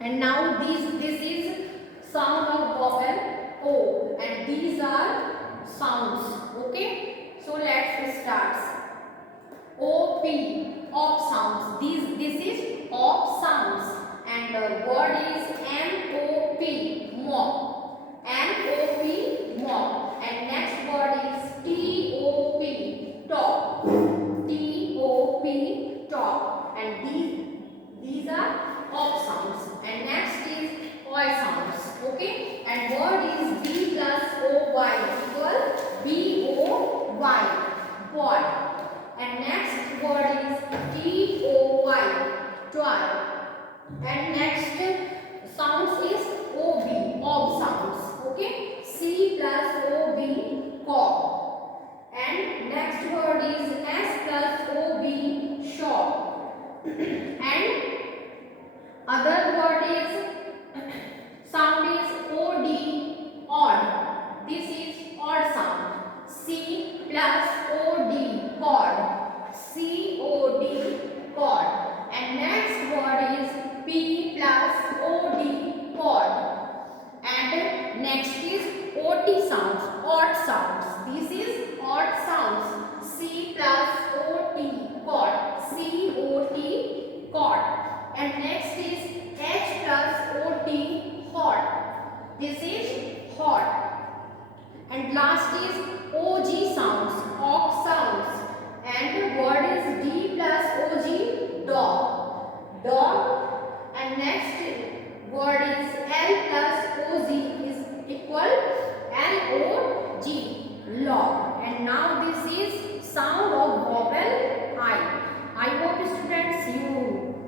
And now this is sound of vowel O, and these are sounds. Okay, so let's start. O P, op sounds. This is op sounds, and the word is M O P, mop. M O P, mop. And next word is T O P, top. T O P, top. And these are op sounds. And next is oi sounds. Okay. And word is B plus O Y equal B O Y, boy. And next word is T O Y, toy. And next sounds is O B, ob sounds. Okay. C plus O B, cob. And next word is S plus O B, shop. And other word is sound is O D, odd. This is odd sound. C plus O D, cord. C O D, cord. And next word is P plus O D, cord. And next is OT sounds, odd sounds. This is odd sounds. C plus OT, cord. C O T, cord. And next is H plus OT, hot. This is hot. And last is OG sounds, ox sounds. And the word is D plus OG, dog. Dog. And next word is L plus OZ is equal LOG, log. And now this is sound of vowel I. I hope students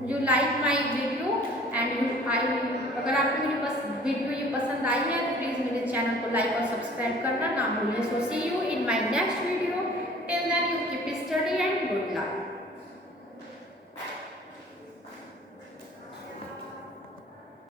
you like my video, and अगर आपको मेरी video ये पसंद आई है तो please मेरे channel को like और सब्सक्राइब करना ना भूलें. सो सी यू इन माय